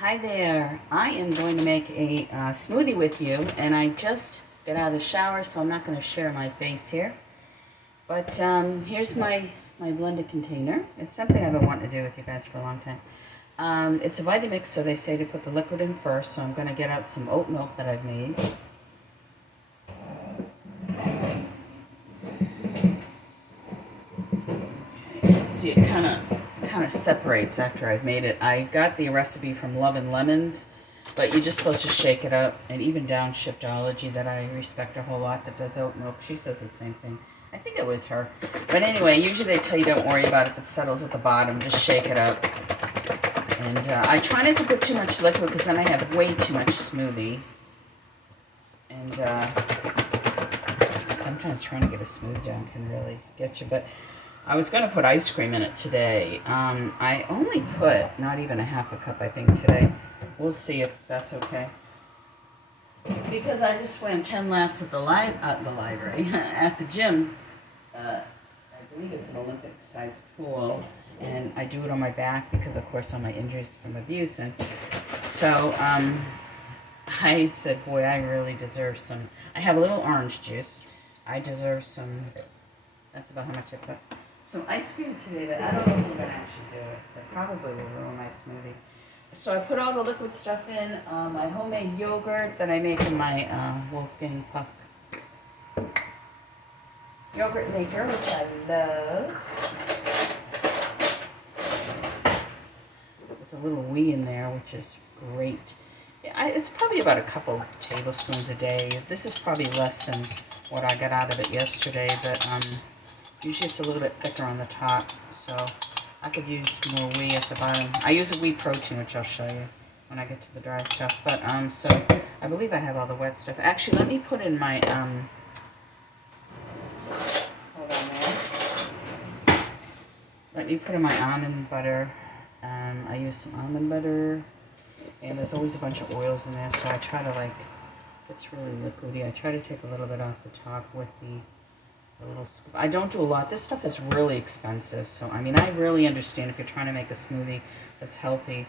Hi there. I am going to make a smoothie with you, and I just got out of the shower, so I'm not going to share my face here. But here's my blended container. It's something I've been wanting to do with you guys for a long time. It's a Vitamix, so they say to put the liquid in first, so I'm going to get out some oat milk that I've made. Okay. See, it kind of separates after I've made it. I got the recipe from Love and Lemons, but you're just supposed to shake it up. And even Downshiftology, that I respect a whole lot, that does oat milk, she says the same thing. I think it was her. But anyway, usually they tell you don't worry about if it settles at the bottom, just shake it up. And I try not to put too much liquid because then I have way too much smoothie. And sometimes trying to get a smoothie down can really get you. But I was going to put ice cream in it today. I only put not even a half a cup, I think, today. We'll see if that's okay. Because I just swam 10 laps at the library, at the gym. I believe it's an Olympic-sized pool, and I do it on my back because, of course, of my injuries from abuse. And so I said, boy, I really deserve some. I have a little orange juice. I deserve some. That's about how much I put. Some ice cream today, but I don't know if I'm going to actually do it. It probably will ruin my smoothie. So I put all the liquid stuff in, my homemade yogurt that I make in my Wolfgang Puck yogurt maker, which I love. There's a little wee in there, which is great. It's probably about a couple tablespoons a day. This is probably less than what I got out of it yesterday, but usually it's a little bit thicker on the top, so I could use more whey at the bottom. I use a whey protein, which I'll show you when I get to the dry stuff. But so I believe I have all the wet stuff. Actually, let me put in my hold on there. Let me put in my almond butter. I use some almond butter, and there's always a bunch of oils in there, so I try to, like, if it's really liquidy, I try to take a little bit off the top with the little scoop. I don't do a lot. This stuff is really expensive, so I mean, I really understand if you're trying to make a smoothie that's healthy,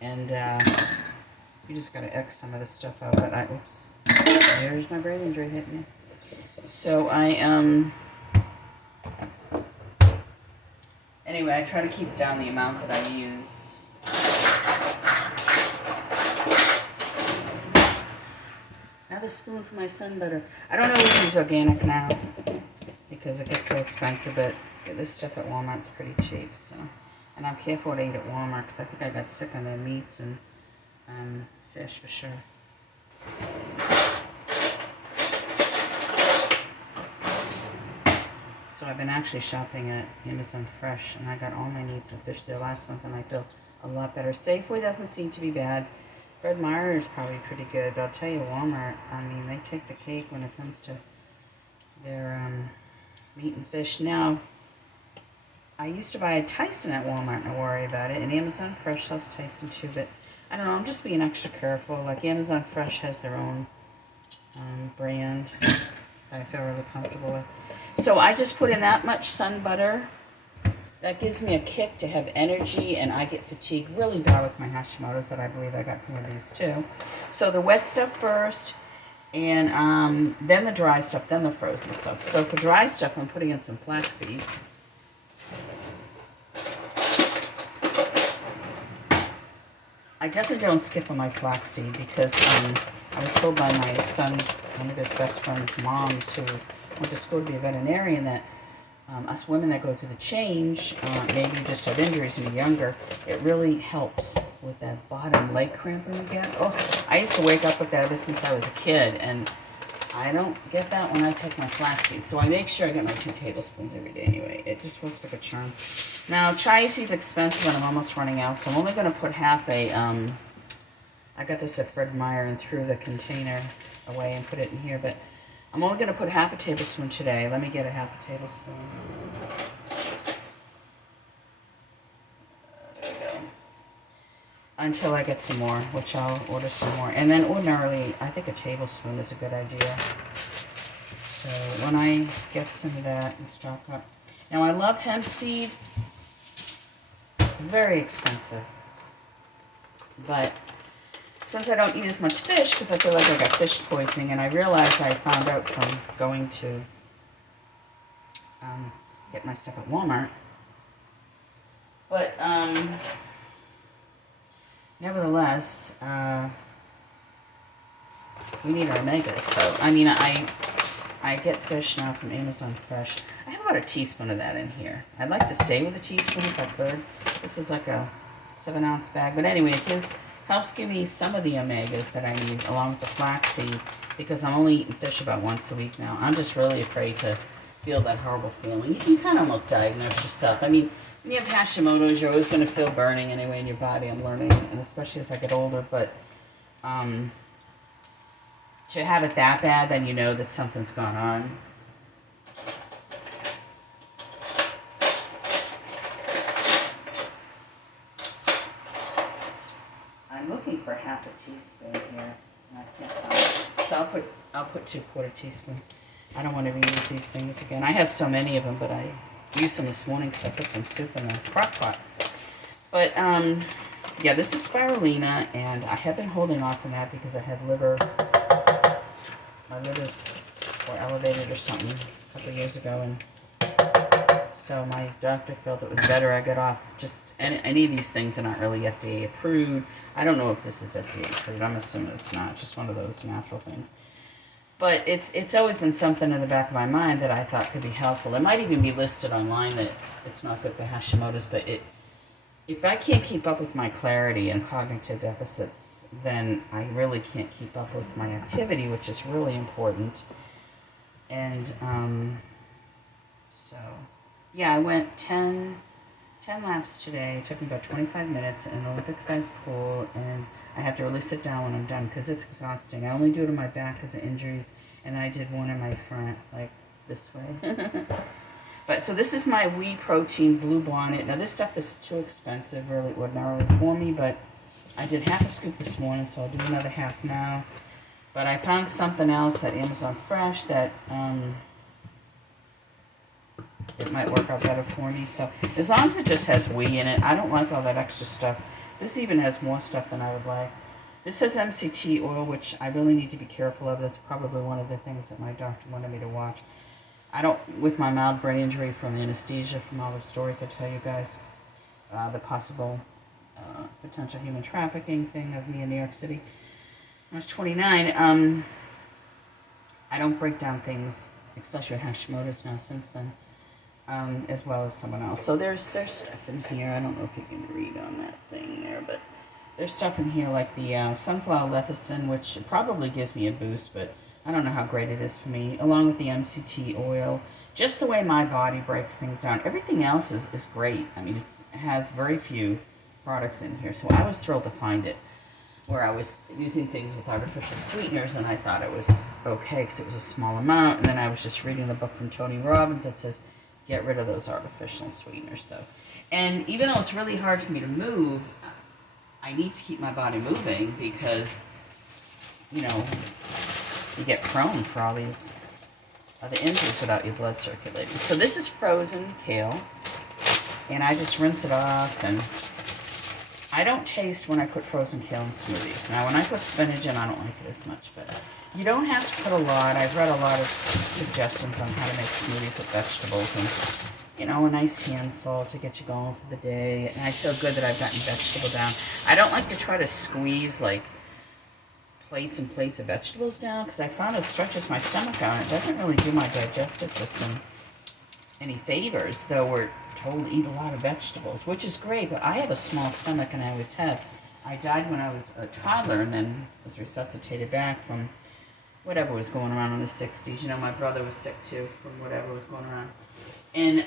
and you just gotta X some of this stuff out. But oops, there's my brain injury hitting me. So anyway, I try to keep down the amount that I use. Another spoon for my sun butter. I don't always use organic now, because it gets so expensive, but this stuff at Walmart's pretty cheap, so. And I'm careful what I eat at Walmart, because I think I got sick on their meats and fish for sure. So I've been actually shopping at Amazon Fresh, and I got all my needs of fish there last month, and I feel a lot better. Safeway doesn't seem to be bad. Fred Meyer is probably pretty good, but I'll tell you, Walmart, I mean, they take the cake when it comes to their meat and fish. Now, I used to buy a Tyson at Walmart and I worry about it, and Amazon Fresh sells Tyson too, but I don't know, I'm just being extra careful. Like, Amazon Fresh has their own brand that I feel really comfortable with. So I just put in that much sun butter. That gives me a kick to have energy, and I get fatigued really bad with my Hashimoto's that I believe I got from abuse too. So the wet stuff first, and then the dry stuff, then the frozen stuff. So for dry stuff, I'm putting in some flaxseed. I definitely don't skip on my flaxseed because I was told by my son's, one of his best friend's moms who went to school to be a veterinarian, that us women that go through the change, maybe you just have injuries and you're younger, it really helps with that bottom leg cramping you get. Oh, I used to wake up with that ever since I was a kid, and I don't get that when I take my flaxseed. So I make sure I get my 2 tablespoons every day anyway. It just works like a charm. Now, chia seed's expensive and I'm almost running out, so I'm only going to put half a, I got this at Fred Meyer and threw the container away and put it in here, but I'm only going to put half a tablespoon today. Let me get a half a tablespoon. There we go. Until I get some more, which I'll order some more. And then ordinarily, I think a tablespoon is a good idea. So when I get some of that and stock up. Now, I love hemp seed. Very expensive. But since I don't eat as much fish, because I feel like I got fish poisoning, and I realized I found out from going to get my stuff at Walmart. But nevertheless, we need our omegas. So I mean, I get fish now from Amazon Fresh. I have about a teaspoon of that in here. I'd like to stay with a teaspoon if I could. This is like a 7-ounce bag. But anyway, it helps give me some of the omegas that I need along with the flaxseed, because I'm only eating fish about once a week now. I'm just really afraid to feel that horrible feeling. You can kind of almost diagnose yourself. I mean, when you have Hashimoto's, you're always going to feel burning anyway in your body. I'm learning, and especially as I get older. But to have it that bad, then you know that something's gone on. I'm looking for half a teaspoon here, and I can't find it. So I'll put 2/4 teaspoons. I don't want to reuse these things again. I have so many of them, but I used some this morning because I put some soup in the crock pot. But yeah, this is spirulina, and I have been holding off on that because I had my livers were elevated or something a couple of years ago, and so my doctor felt it was better I got off just any of these things that aren't really FDA approved. I don't know if this is FDA approved. I'm assuming it's not. It's just one of those natural things. But it's always been something in the back of my mind that I thought could be helpful. It might even be listed online that it's not good for Hashimoto's, but if I can't keep up with my clarity and cognitive deficits, then I really can't keep up with my activity, which is really important. And so, yeah, I went 10 laps today. It took me about 25 minutes in an Olympic-sized pool, and I have to really sit down when I'm done because it's exhausting. I only do it on my back because of injuries, and I did one in my front, like this way. But so this is my whey protein blue bonnet. Now this stuff is too expensive, really ordinarily for me, but I did half a scoop this morning, so I'll do another half now. But I found something else at Amazon Fresh that it might work out better for me. So as long as it just has whey in it, I don't like all that extra stuff. This even has more stuff than I would like. This says Mct Oil, which I really need to be careful of. That's probably one of the things that my doctor wanted me to watch. With my mild brain injury from anesthesia, from all the stories I tell you guys, the possible potential human trafficking thing of me in New York City. When I was 29, I don't break down things, especially with Hashimoto's now since then, as well as someone else. So there's stuff in here. I don't know if you can read on that thing there, but there's stuff in here like the sunflower lecithin, which probably gives me a boost, but I don't know how great it is for me, along with the Mct Oil. Just the way my body breaks things down. Everything else is great. I mean, it has very few products in here, so I was thrilled to find it, where I was using things with artificial sweeteners, and I thought it was okay because it was a small amount, and then I was just reading the book from Tony Robbins that says, get rid of those artificial sweeteners. So, and even though it's really hard for me to move, I need to keep my body moving because, you know, you get prone for all these other injuries without your blood circulating. So this is frozen kale, and I just rinse it off, and I don't taste when I put frozen kale in smoothies. Now, when I put spinach in, I don't like it as much, but you don't have to put a lot. I've read a lot of suggestions on how to make smoothies with vegetables, and, you know, a nice handful to get you going for the day, and I feel good that I've gotten vegetable down. I don't like to try to squeeze, like, plates and plates of vegetables down, because I found it stretches my stomach out, and it doesn't really do my digestive system any favors, though we're told to eat a lot of vegetables, which is great, but I have a small stomach, and I always have. I died when I was a toddler and then was resuscitated back from whatever was going around in the 60s. You know, my brother was sick too from whatever was going around. And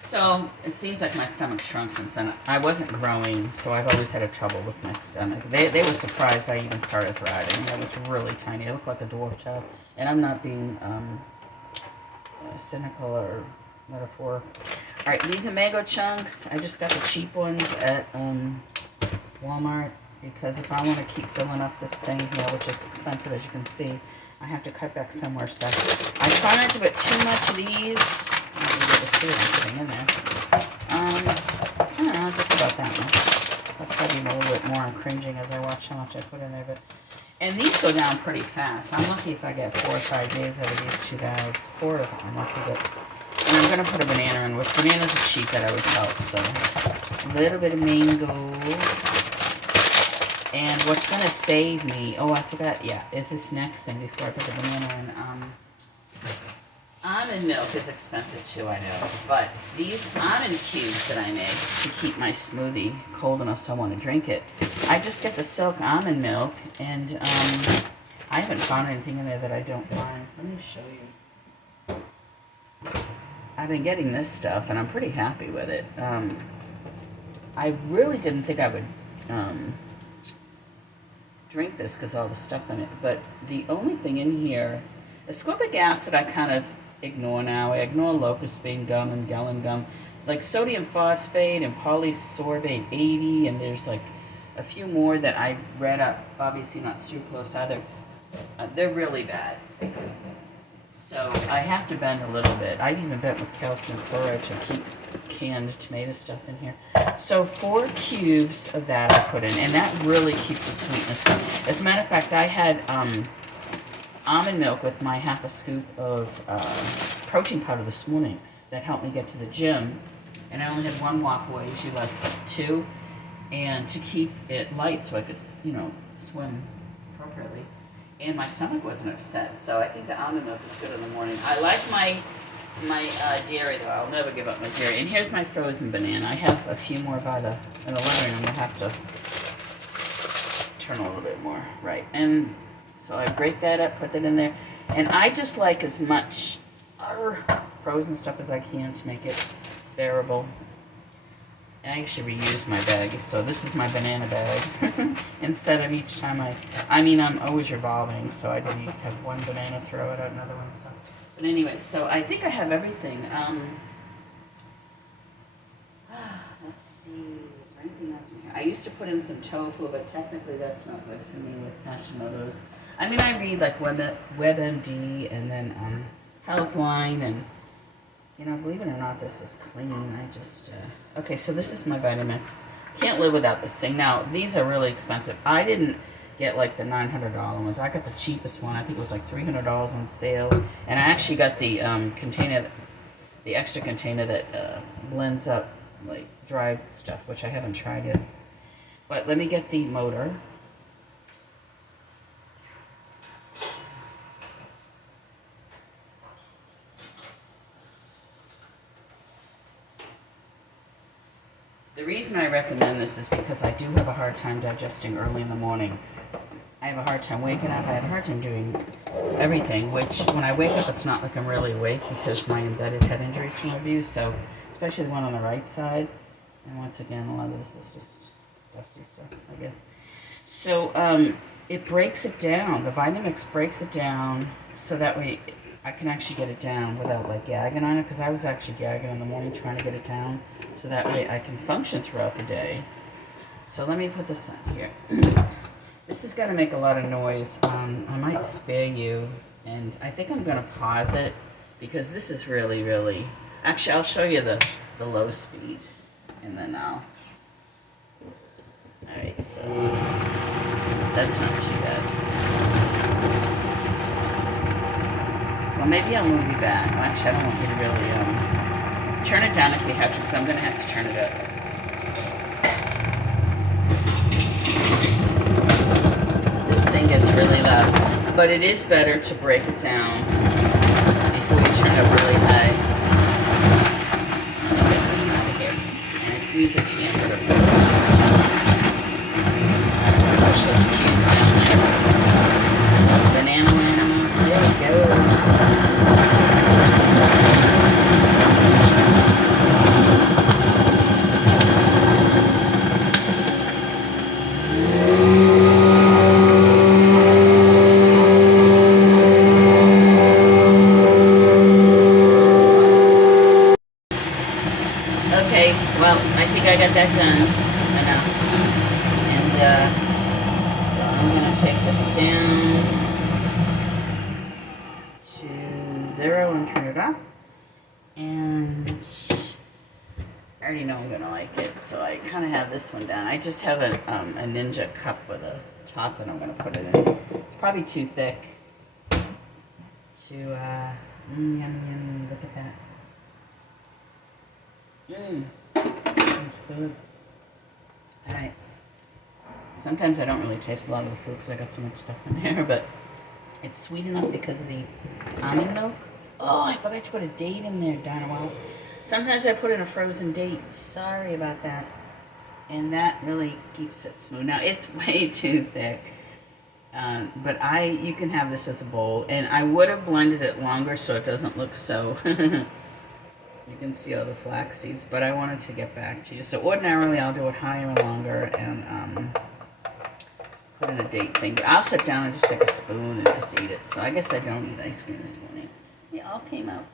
so it seems like my stomach shrunk since then. I wasn't growing, so I've always had trouble with my stomach. They were surprised I even started thriving. I was really tiny. I looked like a dwarf child. And I'm not being cynical or metaphorical. All right, these Omega chunks, I just got the cheap ones at Walmart, because if I want to keep filling up this thing here, which is expensive as you can see, I have to cut back somewhere. So I try not to put too much of these. I don't be able to see what I'm putting in there. cringing as I watch how much I put in there. And these go down pretty fast. I'm lucky if I get 4 or 5 days out of these 2 bags. 4 of them, I'm lucky. And I'm going to put a banana in, which bananas are cheap that I was out. So a little bit of mango. And what's going to save me, oh, I forgot, yeah, is this next thing before I put the banana in. Almond milk is expensive too, I know. But these almond cubes that I make to keep my smoothie cold enough so I want to drink it, I just get the silk almond milk, and I haven't found anything in there that I don't find. Let me show you. I've been getting this stuff, and I'm pretty happy with it. I really didn't think I would drink this because all the stuff in it, but the only thing in here, ascorbic acid I kind of ignore now. I ignore locust bean gum and gallon gum, like sodium phosphate and polysorbate 80, and there's like a few more that I read up, obviously not sucralose either. They're really bad. So I have to bend a little bit. I've even bent with calcium chloride to keep canned tomato stuff in here. So 4 cubes of that I put in, and that really keeps the sweetness up. As a matter of fact, I had almond milk with my half a scoop of protein powder this morning that helped me get to the gym, and I only had 1 walkaway, usually like 2, and to keep it light so I could, you know, swim appropriately. And my stomach wasn't upset, so I think the almond milk is good in the morning. I like my dairy, though. I'll never give up my dairy. And here's my frozen banana. I have a few more by the lettering. I'm going to have to turn a little bit more. Right. And so I break that up, put that in there. And I just like as much frozen stuff as I can to make it bearable. I actually reuse my bag, so this is my banana bag. Instead of each time I mean, I'm always revolving, so I didn't have one banana, throw it out, another one. So. But anyway, so I think I have everything. Let's see, is there anything else in here? I used to put in some tofu, but technically that's not good for me with Hashimoto's. I mean, I read like WebMD and then Healthline, and you know, believe it or not, this is clean. I just, okay, so this is my Vitamix. Can't live without this thing. Now, these are really expensive. I didn't get like the $900 ones. I got the cheapest one. I think it was like $300 on sale. And I actually got the container, the extra container that blends up like dry stuff, which I haven't tried yet. But let me get the motor. The reason I recommend this is because I do have a hard time digesting early in the morning. I have a hard time waking up. I have a hard time doing everything, which when I wake up, it's not like I'm really awake because my embedded head injuries from abuse, so especially the one on the right side. And once again, a lot of this is just dusty stuff, I guess. So it breaks it down. The Vitamix breaks it down so that way I can actually get it down without like gagging on it, because I was actually gagging in the morning trying to get it down so that way I can function throughout the day. So let me put this on here. This is going to make a lot of noise. I might spare you, and I think I'm going to pause it because this is really, really... Actually, I'll show you the low speed, and then I'll... Alright, so that's not too bad. Well, maybe I'll move you back. Well, actually, I don't want you to really turn it down if you have to, because I'm going to have to turn it up. This thing gets really loud, but it is better to break it down before you turn it up really high. So let me get this out of here. And it needs a tamper to push those cubes down there. Those banana ones. There we go. Okay, well, I think I got that done enough. And so I'm going to take this down to 0 and turn it off. And I already know I'm gonna like it, so I kind of have this one down. I just have a Ninja cup with a top that I'm gonna put it in. It's probably too thick to, yum, yum, look at that. That's good. Alright. Sometimes I don't really taste a lot of the fruit because I got so much stuff in there, but it's sweet enough because of the almond milk. Oh, I forgot to put a date in there, darn it. Well, sometimes I put in a frozen date. Sorry about that. And that really keeps it smooth. Now, it's way too thick. But you can have this as a bowl. And I would have blended it longer so it doesn't look so... You can see all the flax seeds. But I wanted to get back to you. So ordinarily, I'll do it higher and longer and put in a date thing. But I'll sit down and just take a spoon and just eat it. So I guess I don't eat ice cream this morning. It all came out.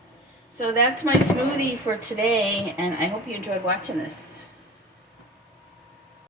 So that's my smoothie for today. And I hope you enjoyed watching this.